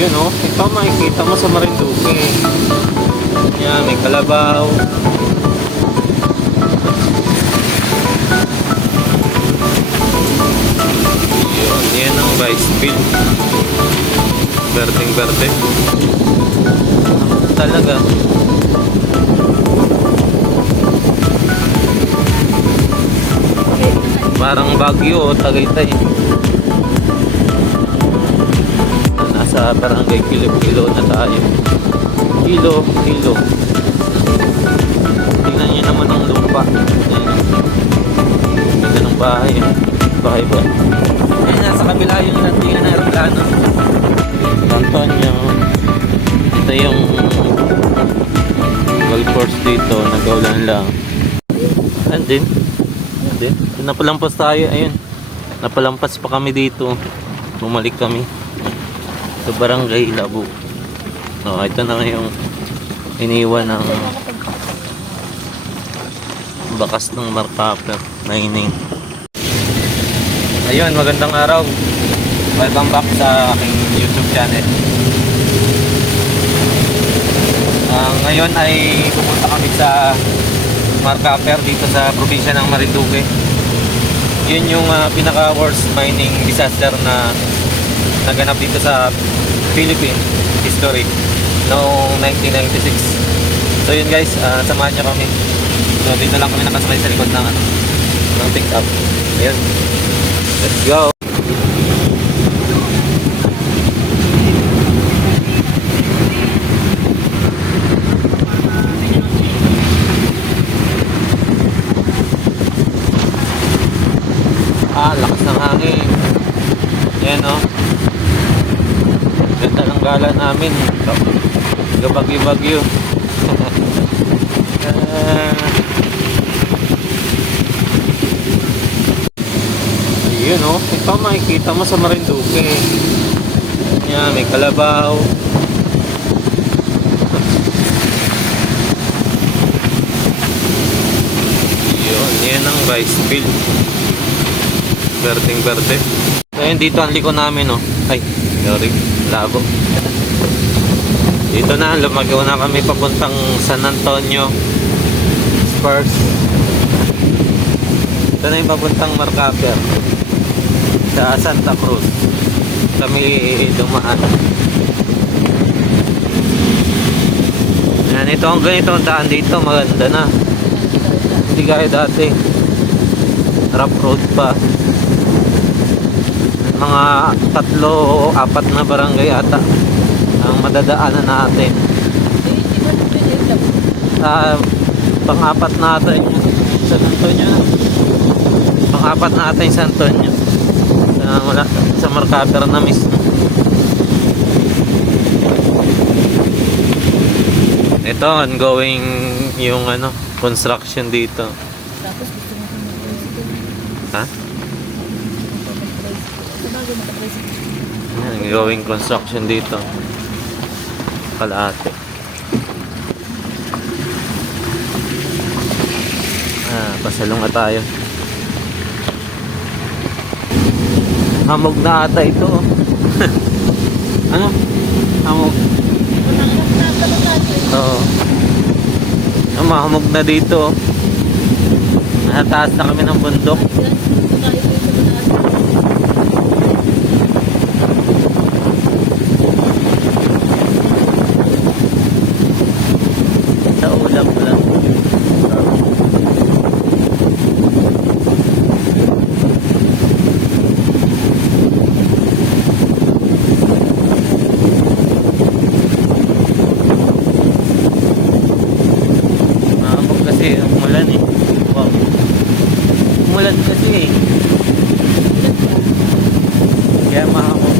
Yun oh, ito makikita mo sa Marinduque. Yan, may kalabaw. Yun, yan ang rice field. Berdeng berde. Talaga. Parang Baguio o Tagaytay. Nasa barangay Kilo na tayo. Kilo. Tingnan nyo naman ang lupa. Ganda ng bahay. Bahay ba? Ayan, nasa kabila yung natingan na aeroplano. Antonio. Ito yung golf course dito. Nagaulan lang. Andin. Napalampas tayo. Ayun. Napalampas pa kami dito. Bumalik kami sa barangay Labo. Ito na yung iniwan ng bakas ng markapper na ining. Ayun, magandang araw. Welcome back sa aking YouTube channel. Ngayon ay pupunta kami sa markapper dito sa probinsya ng Marinduque. Yun yung pinaka-worst mining disaster na naganap dito sa Philippine history noong 1996. So yun guys, samahan nyo kami. So dito lang kami nakasakay sa likod ng pick up. Ayun, let's go. Lakas ng hangin. Yan o. Ganda ng gala namin. Bagyo-bagyo. Yun o. Ito makikita mo sa Marinduque. Yan, may kalabaw. Yun, yan ang rice field. Berdeng berde. So yun, dito ang liko namin oh. Ay, sorry, labo. Dito na, lumagaw na kami papuntang San Antonio Spurs. Ito na yung papuntang Marcapper sa Santa Cruz kami dumaan. Yan, ito ang ganito ang daan dito, maganda na, hindi gaya dati, rough road pa. Mga 3 o 4 na barangay ata ang madadaanan natin. Pang-apat natin San Antonio. Pang-apat natin San Antonio. Sa Marcapper na mismo. Ito ongoing yung construction dito. Tapos gusto mo mag-tricycle. Ha? Yan, going construction dito. Kalahati. Pasalong na tayo. Hamog na ata ito. Ano? Hamog. Oo. Mahamog na dito. Nataas na kami ng bundok. Sa ulap lang. Mahamog kasi umulan eh. Wow. Umulan kasi eh. Kaya mahamog.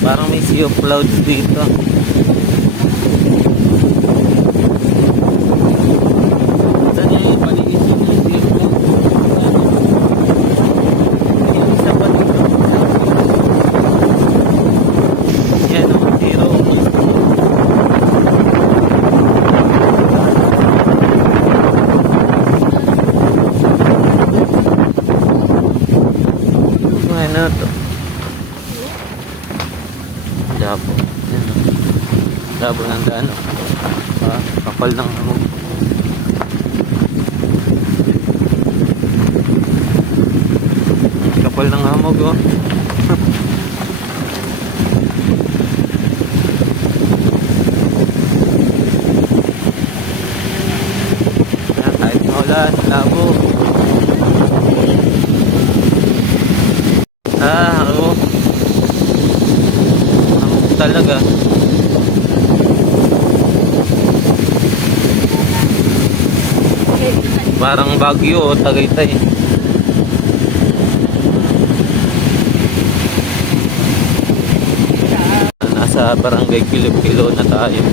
Parang may sea of clouds dito. Saan yung paligid yung sea of clouds? Yung isa pa dito. Yan o, zero. labo ng daan. Kapal ng hamog. Kapal ng hamog, oh. Kaya kahit maulan, labo. Oo. Hamog talaga. Parang Baguio o Tagaytay. Nasa barangay Kilo na tayo.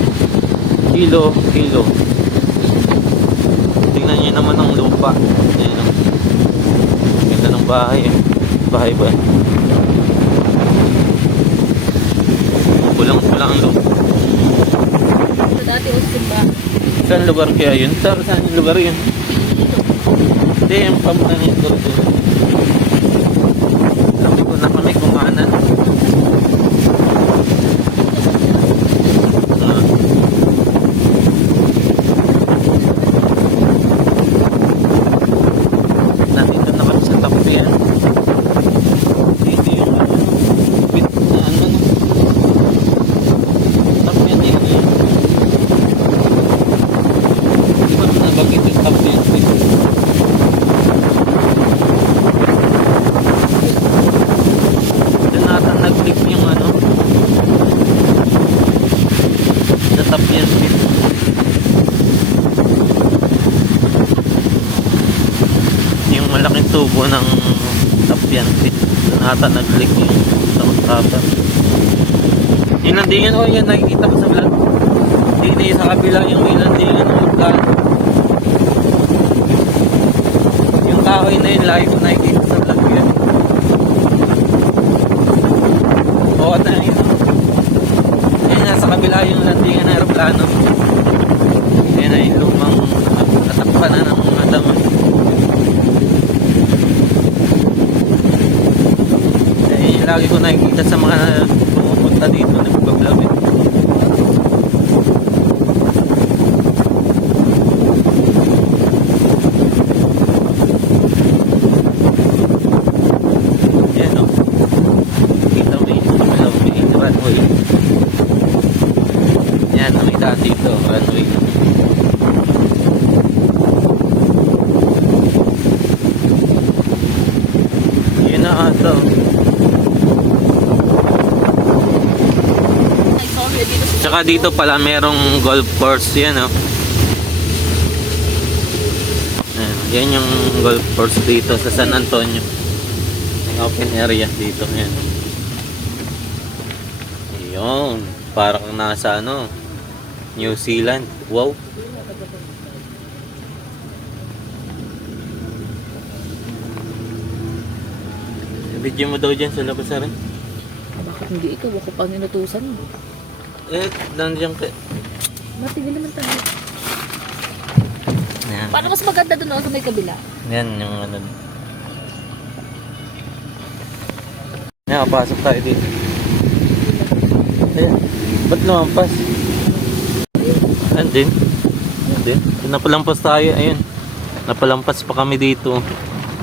Kilo. Tingnan nyo naman ang lupa. Ayan, oh. Ganda ng bahay. Bahay ba? Pulang-pulang ang lupa. Sa dati Austin ba? Saan lugar kaya yun? Saan yung lugar yun? Hindi, yung pamunan yung kurso. Sabi ko na kami kumanan. Nandito na kami sa Tapian. Dito yung Tapian din yun. Di ba nabagit yung Tapian dito? Nag-click yung sa Tapian din. Yung malaking tubo ng Tapian din. Doon ata nag-click yung sa Utapa. Yung landingan ko yan, nakikita ko sa vlog. Dito yung sa kabila yung may landingan ng Utapa. Yung kahoy na yun, lagi ko nakikita sa vlog yan. Oo, at na yun. Ayan, nasa kabila yung landingan ng aeroplano. Ayan na yung lumang natakpan na ng mga dama. Ayan, lagi ko nakikita sa mga pumupunta dito, nagbablog. Ayan, o. Kita mo yung runway. Yan, may daan dito, runway. Yun na ito. Tsaka dito pala merong golf course yan, oh. Yan yung golf course dito sa San Antonio. May open area dito, yan. Yun, parang nasa New Zealand. Wow. Video mo daw dyan sa labas na rin. Bakit hindi ikaw? Ako pang inutusan mo. Nandiyan ka. Matigil naman tayo. Yan. Paano mas maganda doon sa may kabila? Yan yung Yan, pasok tayo dito. Ayan. Ba't lumampas? Andin. Napalampas tayo. Ayun. Napalampas pa kami dito.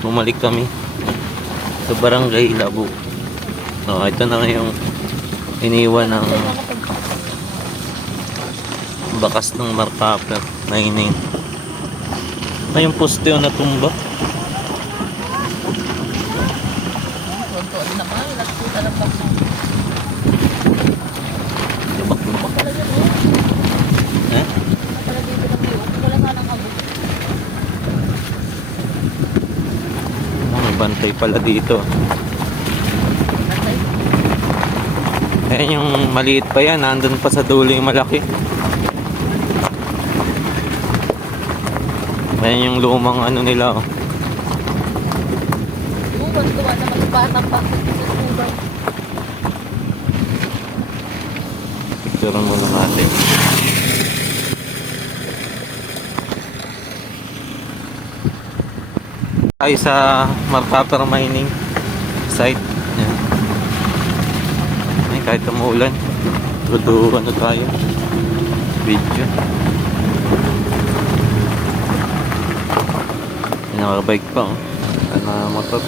Bumalik kami sa barangay Labo. Ito na yung iniwan ng bakas ng markaper na ining. May yung poste yung natumba. Tonto naman. Nagputa ng bakso. Lubak-lubak. Pala yun, Eh? Pala dito na kayo. Wala sanang abot. May bantay pala dito. Natay. Ayan yung maliit pa yan. Nandun pa sa dulo yung malaki. Ayan yung lumang nila. Oh. Tuban, tuwa naman yung batang bakit sa tuban. Picturean muna natin. Tayo sa Marcaper mining site. Ayan. Ay, kahit umuulan. Tutuwa tayo. video. Nakabike pa oh. Ano motor.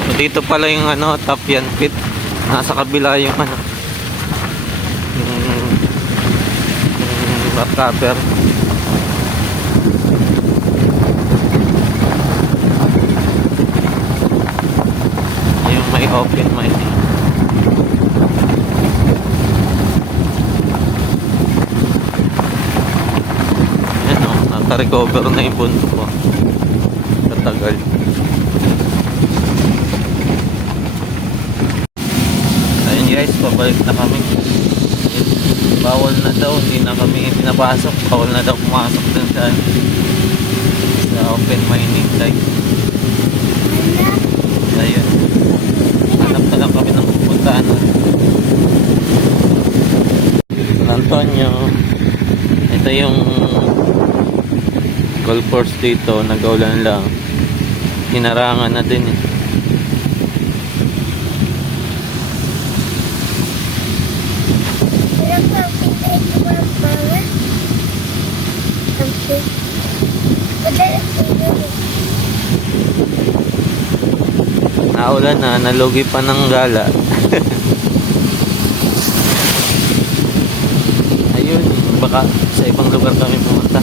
So, dito pala yung ano, Top Yan Pit. Nasa kabila yung ano, yung rock cover. Yung may open mining. Yan o, naka-recover na yung bundok ko. Katagal. Ayun guys, pabalik na kami. Bawal na daw, hindi na kami pinapasok. Bawal na daw pumasok dun sa open mining site. Ayun. Hanap na lang kami ng pupuntaan. San Antonio. Ito yung golf course dito. Nag-aulan lang. Hinarangan na din eh. Naulan na, nalugi pa ng gala. Ayun, baka sa ibang lugar kami pumunta.